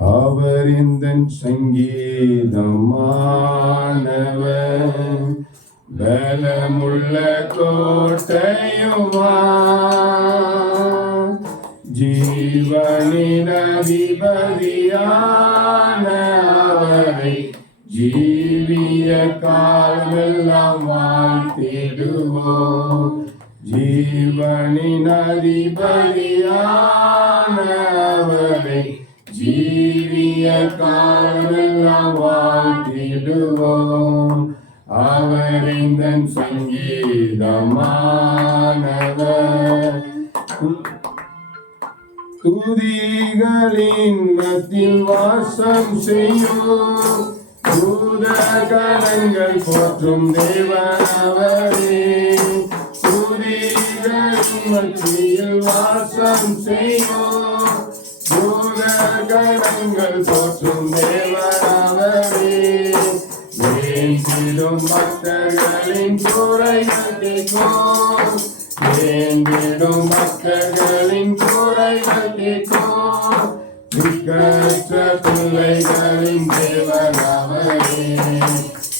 அவர் இந்த சங்கீதமானவர் பலமுள்ள கோட்டையுமா ஜீவனின் அதிபதியான அவரை ஜீவிய காலமெல்லாம் வாழ்த்திடுவோம். ஜீவனின் அதிபதியான அவரை ஜீவிய காலமெல்லாம் வாழ்த்திடுவோம். அவரின் சங்கீதமானவர் துதிகளின் மத்தியில் வாசம் செய்யும் தூதகணங்கள் போற்றும் தேவனவரே. துதிகளின் மத்தியில் வாசம் செய்யும் தூதகணங்கள் போற்றும் தேவனவரே. வேண்டிடும் பக்தர்களின் குறைகள் கேட்கும். வேண்டிடும் பக்தர்களின் குறைகள் கேட்கும். திக்கற்ற பிள்ளைகளின் தேவனவரே.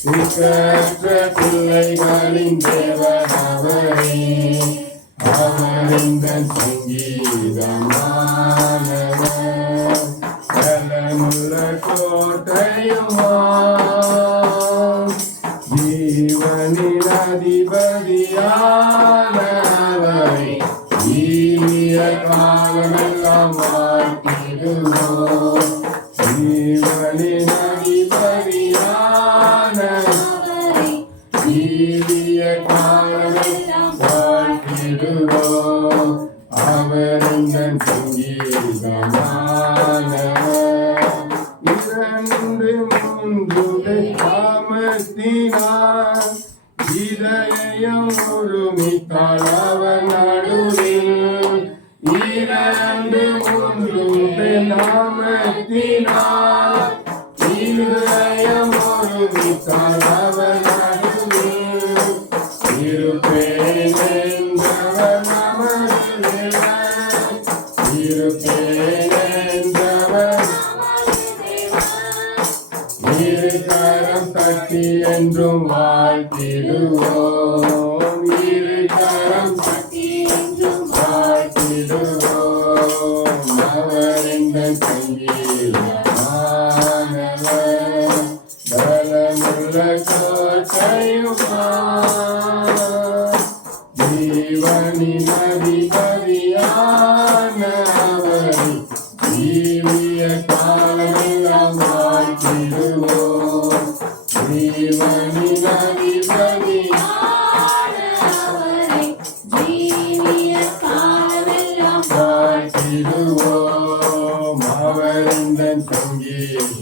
திக்கற்ற பிள்ளைகளின் தேவனவரே. அவரின் சங்கீதமானவர் பலமுள்ள கோட்டையுமா ஜீவனின் அதிபதியானவரை ஜீவிய காலமெல்லாம் வாழ்த்திடுவோம். ஜீவனின் அதிபதியானவரை ஜீவிய காலமெல்லாம் வாழ்த்திடுவோம். அவரின் சங்கீதமானவர் இரண்டு மூன்று காமத்தினார் இதயம் ஒருமித்தால் அவர் நடுவில். இரண்டு மூன்று நாமத்தினார் இதயம் ஒருமித்தால் அவர் நடுவில். இருப்பேன் என்றவர் நமது இருப்பேன் என்றவர் இருகரம் தட்டி என்றும் வாழ்த்திடுவோம். இருகரம் தட்டி என்றும் வாழ்த்திடுவோம். அவரின் சங்கீதமானவர் பலமுள்ள கோட்டையுமா ஜீவனின் அதிபதியானவர் ஜீவிய காலமெல்லாம் வாழ்த்திடுவோம். ஜீவனின் அதிபதியானவரை ஜீவிய காலமெல்லாம் வாழ்த்திடுவோம். அவரின் சங்கீதமானவர்